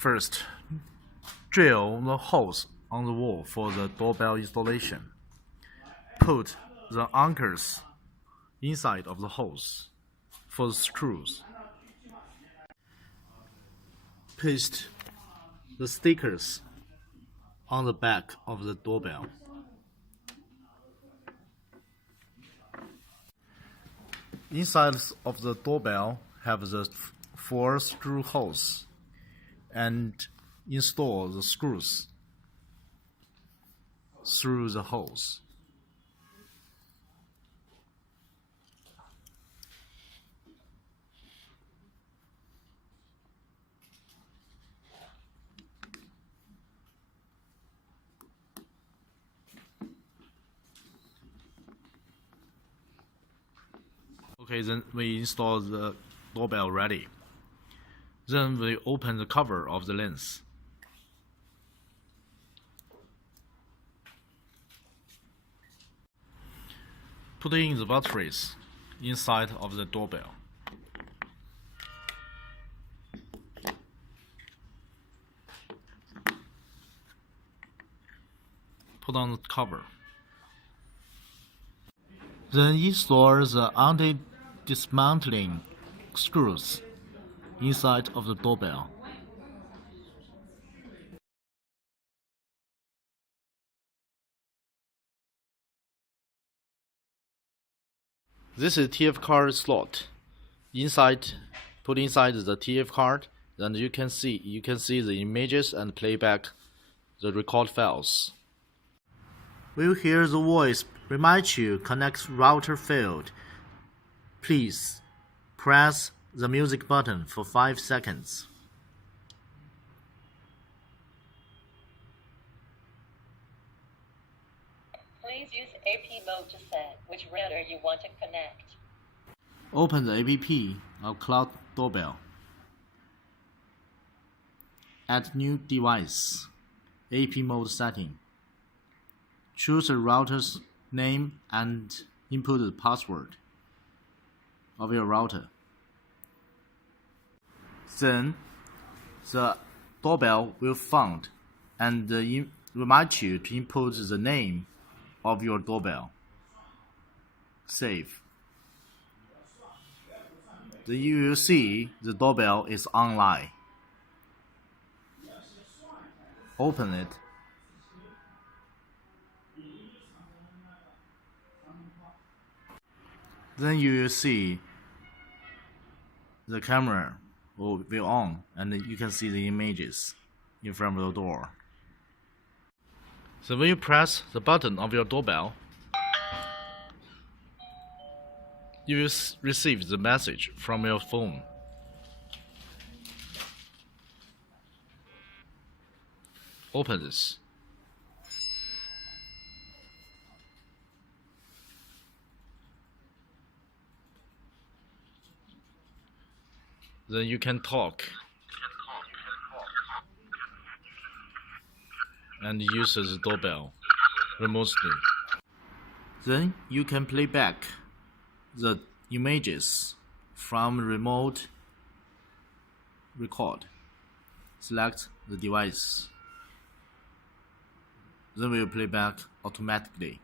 First, drill the holes on the wall for the doorbell installation. Put the anchors inside of the holes for the screws. Paste the stickers on the back of the doorbell. Inside of the doorbell have the 4 screw holes and install the screws through the holes. Okay, then we install the doorbell ready. Then we open the cover of the lens. Put in the batteries inside of the doorbell. Put on the cover. Then install the anti-dismantling screws inside of the doorbell. This is TF card slot. Put inside the TF card, and you can see the images and playback the record files. Will hear the voice remind you connect router failed. Please press the music button for 5 seconds. Please use AP mode to set which router you want to connect. Open the app of Cloud Doorbell. Add new device. AP mode setting. Choose the router's name and input the password of your router. Then the doorbell will find and remind you to input the name of your doorbell. Save. Then you will see the doorbell is online. Open it. Then you will see the camera will be on and you can see the images in front of the door. So when you press the button of your doorbell, you will receive the message from your phone. Open this. Then you can talk and use the doorbell remotely. Then you can play back the images from remote record. Select the device. Then we will play back automatically.